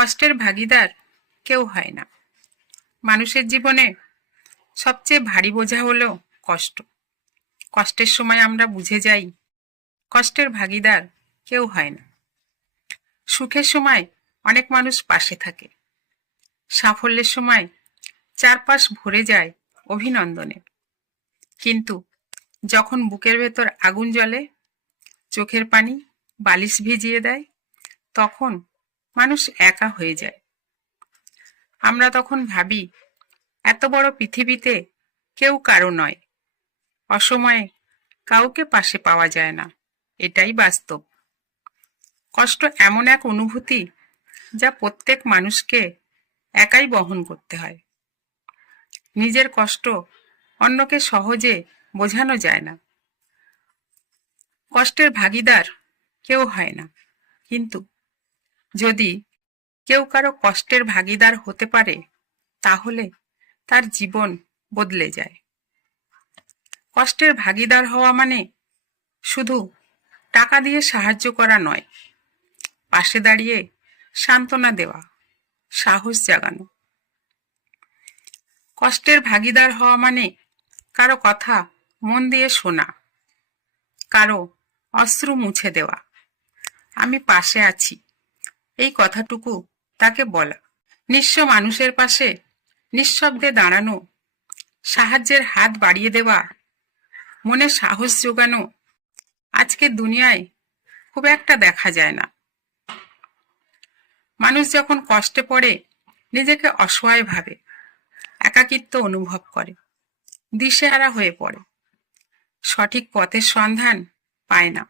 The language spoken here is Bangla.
কষ্টের ভাগীদার কেউ হয় না। মানুষের জীবনে সবচেয়ে ভারী বোঝা হলো কষ্ট। কষ্টের সময় আমরা বুঝে যাই কষ্টের ভাগীদার কেউ হয় না। সুখের সময় অনেক মানুষ পাশে থাকে, সাফল্যের সময় চারপাশ ভরে যায় অভিনন্দনে। কিন্তু যখন বুকের ভেতর আগুন জ্বলে, চোখের পানি বালিশ ভিজিয়ে দেয়, তখন মানুষ একা হয়ে যায়। আমরা তখন ভাবি এত বড় পৃথিবীতে কেউ কারো নয়, অসময়ে কাউকে পাশে পাওয়া যায় না। এটাই বাস্তব। কষ্ট এমন এক অনুভূতি যা প্রত্যেক মানুষকে একাই বহন করতে হয়। নিজের কষ্ট অন্যকে সহজে বোঝানো যায় না। কষ্টের ভাগীদার কেউ হয় না, কিন্তু যদি কেউ কারো কষ্টের ভাগীদার হতে পারে, তাহলে তার জীবন বদলে যায়। কষ্টের ভাগীদার হওয়া মানে শুধু টাকা দিয়ে সাহায্য করা নয়, পাশে দাঁড়িয়ে সান্ত্বনা দেওয়া, সাহস জাগানো। কষ্টের ভাগীদার হওয়া মানে কারো কথা মন দিয়ে শোনা, কারো অশ্রু মুছে দেওয়া, আমি পাশে আছি, এই কথাটুকু তাকে বলা। নিঃস্ব মানুষের পাশে নিঃশব্দে দাঁড়ানো, সাহায্যের হাত বাড়িয়ে দেওয়া, মনে সাহস জোগানো আজকের দুনিয়ায় খুব একটা দেখা যায় না। মানুষ যখন কষ্টে পড়ে নিজেকে অসহায় ভাবে, একাকিত্ব অনুভব করে, দিশেহারা হয়ে পড়ে, সঠিক পথের সন্ধান পায় না।